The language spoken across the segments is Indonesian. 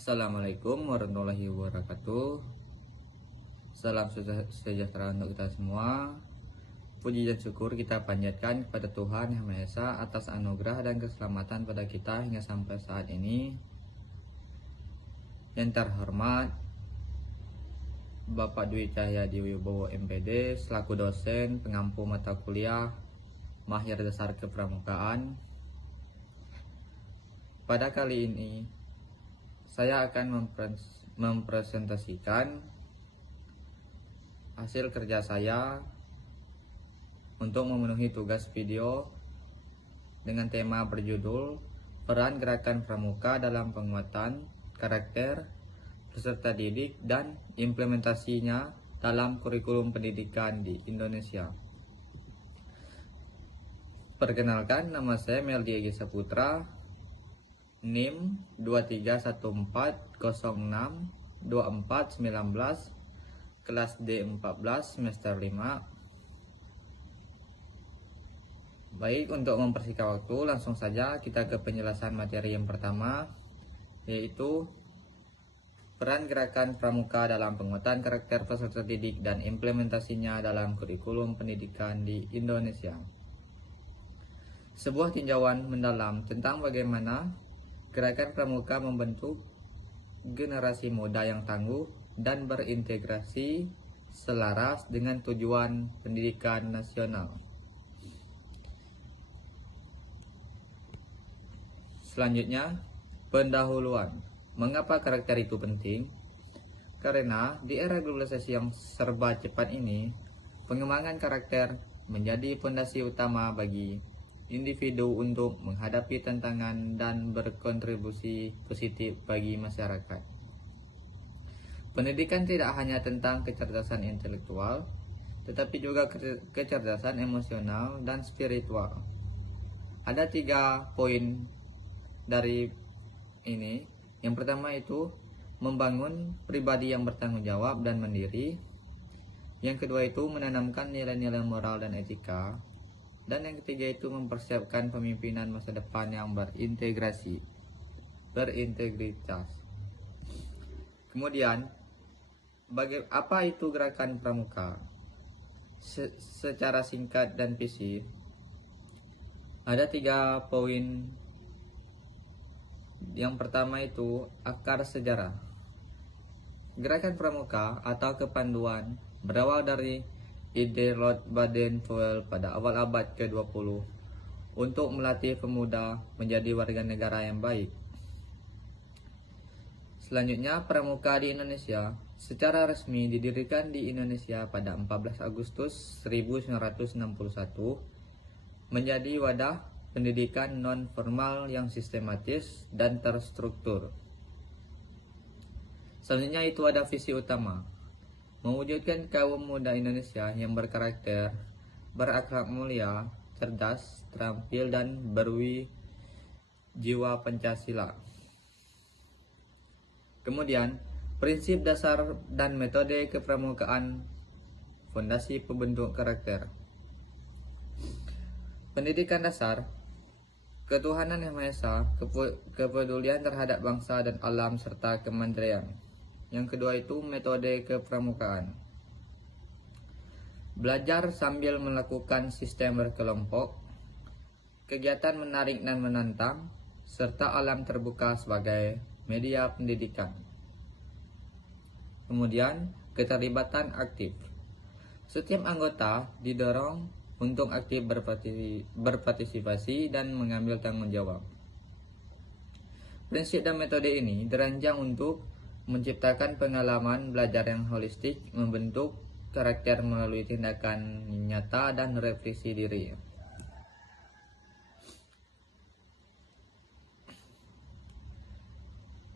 Assalamualaikum warahmatullahi wabarakatuh. Salam sejahtera untuk kita semua. Puji dan syukur kita panjatkan kepada Tuhan Yang Maha Esa atas anugerah dan keselamatan pada kita hingga sampai saat ini. Yang terhormat Bapak Dwi Cahyadi Wibowo MPD selaku dosen pengampu mata kuliah Mahir Dasar Kepramukaan. Pada kali ini saya akan mempresentasikan hasil kerja saya untuk memenuhi tugas video dengan tema berjudul Peran Gerakan Pramuka dalam Penguatan Karakter Peserta Didik dan Implementasinya dalam Kurikulum Pendidikan di Indonesia. Perkenalkan, nama saya Meldi Egi Saputra, NIM 2314062419, kelas D14 semester 5. Baik, untuk mempersingkat waktu, langsung saja kita ke penjelasan materi yang pertama, yaitu peran gerakan pramuka dalam penguatan karakter peserta didik dan implementasinya dalam kurikulum pendidikan di Indonesia. Sebuah tinjauan mendalam tentang bagaimana gerakan pramuka membentuk generasi muda yang tangguh dan berintegrasi selaras dengan tujuan pendidikan nasional. Selanjutnya, pendahuluan. Mengapa karakter itu penting? Karena di era globalisasi yang serba cepat ini, pengembangan karakter menjadi fondasi utama bagi individu untuk menghadapi tantangan dan berkontribusi positif bagi masyarakat. Pendidikan tidak hanya tentang kecerdasan intelektual, tetapi juga kecerdasan emosional dan spiritual. Ada 3 poin dari ini. Yang pertama itu membangun pribadi yang bertanggung jawab dan mandiri. Yang kedua itu menanamkan nilai-nilai moral dan etika. Dan yang ketiga itu mempersiapkan pemimpinan masa depan yang berintegritas. Kemudian, apa itu gerakan pramuka? Secara singkat dan visi, ada 3 poin. Yang pertama itu akar sejarah. Gerakan pramuka atau kepanduan berawal dari ide Lord Baden-Powell pada awal abad ke-20 untuk melatih pemuda menjadi warga negara yang baik. Selanjutnya, pramuka di Indonesia secara resmi didirikan di Indonesia pada 14 Agustus 1961 menjadi wadah pendidikan non-formal yang sistematis dan terstruktur. Selanjutnya itu ada visi utama, mewujudkan kaum muda Indonesia yang berkarakter, berakhlak mulia, cerdas, terampil, dan berjiwa Pancasila. Kemudian, prinsip dasar dan metode kepramukaan, fondasi pembentuk karakter. Pendidikan dasar, ketuhanan Yang Maha Esa, kepedulian terhadap bangsa dan alam, serta kemandirian. Yang kedua itu metode kepramukaan. Belajar sambil melakukan sistem berkelompok, kegiatan menarik dan menantang, serta alam terbuka sebagai media pendidikan. Kemudian, keterlibatan aktif. Setiap anggota didorong untuk aktif berpartisipasi dan mengambil tanggung jawab. Prinsip dan metode ini dirancang untuk menciptakan pengalaman belajar yang holistik, membentuk karakter melalui tindakan nyata dan refleksi diri.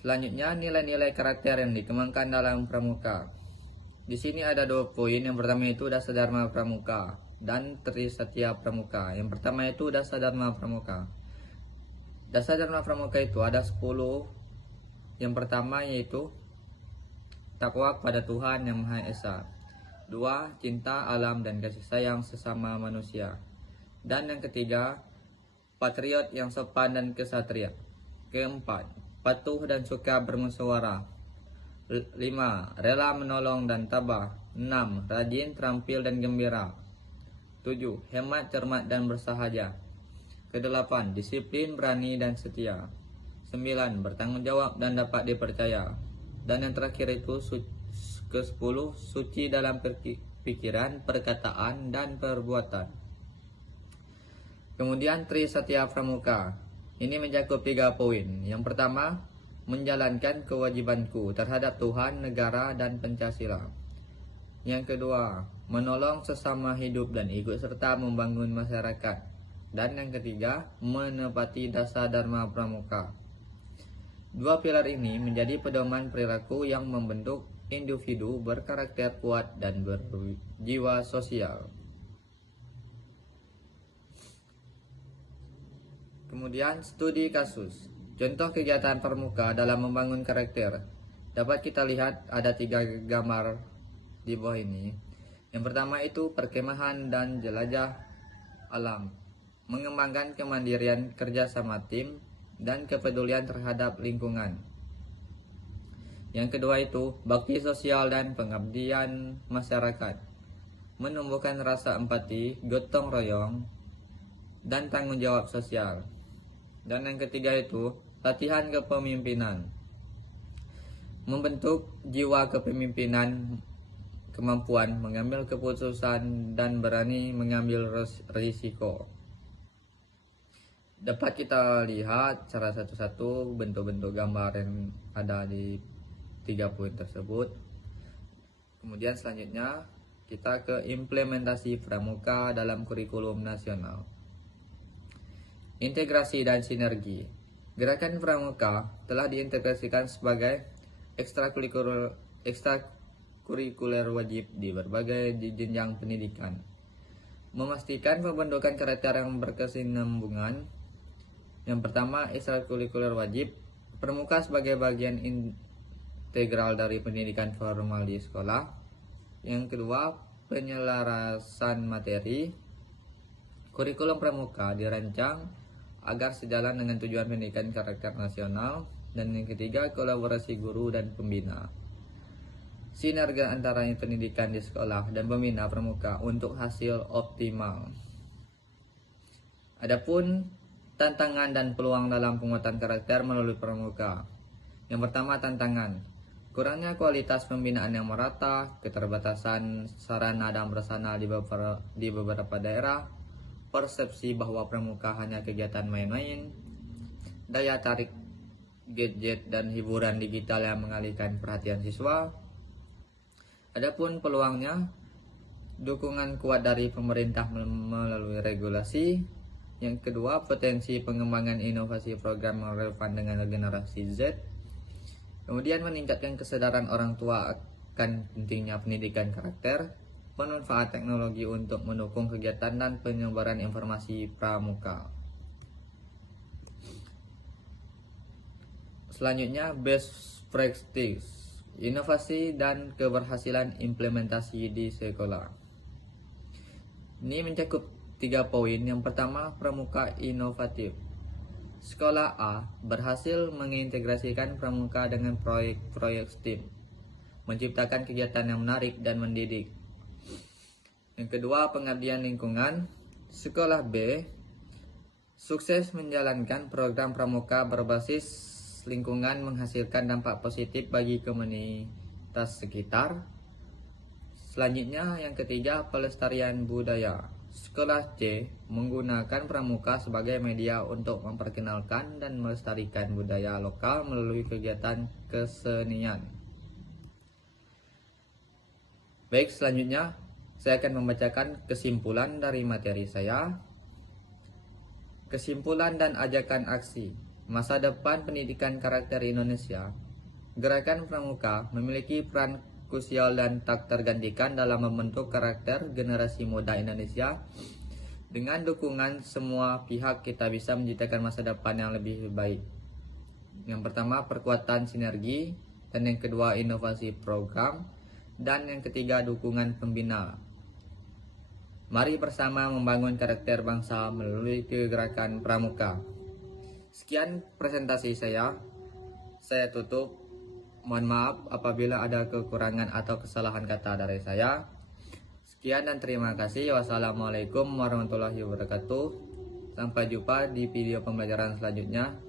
Selanjutnya, nilai-nilai karakter yang dikembangkan dalam pramuka. Di sini ada 2 poin. Yang pertama itu dasar dharma pramuka dan trisatya pramuka. Yang pertama itu dasar dharma pramuka. Dasar dharma pramuka itu ada 10. Yang pertama yaitu takwa kepada Tuhan Yang Maha Esa. 2. Cinta alam dan kasih sayang sesama manusia. Dan yang ketiga, patriot yang sopan dan kesatria. Keempat, patuh dan suka bermusyawarah. 5. Rela menolong dan tabah. 6. Rajin, terampil, dan gembira. 7. Hemat, cermat, dan bersahaja. Ke-8. Disiplin, berani, dan setia. 9. Bertanggung jawab dan dapat dipercaya. Dan yang terakhir itu ke-10. Suci dalam pikiran, perkataan, dan perbuatan. Kemudian Tri Satya Pramuka. Ini mencakup 3 poin. Yang pertama, menjalankan kewajibanku terhadap Tuhan, negara, dan Pancasila. Yang kedua, menolong sesama hidup dan ikut serta membangun masyarakat. Dan yang ketiga, menepati dasar Dharma Pramuka. 2 pilar ini menjadi pedoman perilaku yang membentuk individu berkarakter kuat dan berjiwa sosial. Kemudian studi kasus. Contoh kegiatan Pramuka dalam membangun karakter. Dapat kita lihat ada 3 gambar di bawah ini. Yang pertama itu perkemahan dan jelajah alam. Mengembangkan kemandirian kerjasama tim dan kepedulian terhadap lingkungan. Yang kedua itu bakti sosial dan pengabdian masyarakat. Menumbuhkan rasa empati, gotong royong, dan tanggung jawab sosial. Dan yang ketiga itu latihan kepemimpinan. Membentuk jiwa kepemimpinan, kemampuan mengambil keputusan, dan berani mengambil risiko. Dapat kita lihat secara satu-satu bentuk-bentuk gambar yang ada di 3 poin tersebut. Kemudian selanjutnya kita ke implementasi Pramuka dalam kurikulum nasional. Integrasi dan sinergi. Gerakan Pramuka telah diintegrasikan sebagai ekstrakurikuler wajib di berbagai jenjang pendidikan. Memastikan pembentukan karakter yang berkesinambungan. Yang pertama, ekstrakurikuler wajib. Pramuka sebagai bagian integral dari pendidikan formal di sekolah. Yang kedua, penyelarasan materi. Kurikulum Pramuka dirancang agar sejalan dengan tujuan pendidikan karakter nasional. Dan yang ketiga, kolaborasi guru dan pembina. Sinergi antara pendidikan di sekolah dan pembina Pramuka untuk hasil optimal. Adapun tantangan dan peluang dalam penguatan karakter melalui Pramuka. Yang pertama, tantangan. Kurangnya kualitas pembinaan yang merata, keterbatasan sarana dan prasarana di beberapa daerah, persepsi bahwa Pramuka hanya kegiatan main-main, daya tarik gadget dan hiburan digital yang mengalihkan perhatian siswa. Adapun peluangnya, dukungan kuat dari pemerintah melalui regulasi. Yang kedua, potensi pengembangan inovasi program yang relevan dengan generasi Z. Kemudian meningkatkan kesadaran orang tua akan pentingnya pendidikan karakter. Pemanfaat teknologi untuk mendukung kegiatan dan penyebaran informasi Pramuka. Selanjutnya, best practice, inovasi dan keberhasilan implementasi di sekolah. Ini mencakup 3 poin. Yang pertama, Pramuka inovatif. Sekolah A berhasil mengintegrasikan Pramuka dengan proyek-proyek STEAM, menciptakan kegiatan yang menarik dan mendidik. Yang kedua, pengabdian lingkungan. Sekolah B sukses menjalankan program Pramuka berbasis lingkungan, menghasilkan dampak positif bagi komunitas sekitar. Selanjutnya, yang ketiga, pelestarian budaya. Sekolah C menggunakan Pramuka sebagai media untuk memperkenalkan dan melestarikan budaya lokal melalui kegiatan kesenian. Baik, selanjutnya saya akan membacakan kesimpulan dari materi saya. Kesimpulan dan ajakan aksi. Masa depan pendidikan karakter Indonesia. Gerakan Pramuka memiliki peran krusial dan tak tergantikan dalam membentuk karakter generasi muda Indonesia. Dengan dukungan semua pihak, kita bisa menciptakan masa depan yang lebih baik. Yang pertama, perkuatan sinergi. Dan yang kedua, inovasi program. Dan yang ketiga, dukungan pembina. Mari bersama membangun karakter bangsa melalui gerakan Pramuka. Sekian presentasi saya. saya tutup. Mohon maaf apabila ada kekurangan atau kesalahan kata dari saya. Sekian dan terima kasih. Wassalamualaikum warahmatullahi wabarakatuh. Sampai jumpa di video pembelajaran selanjutnya.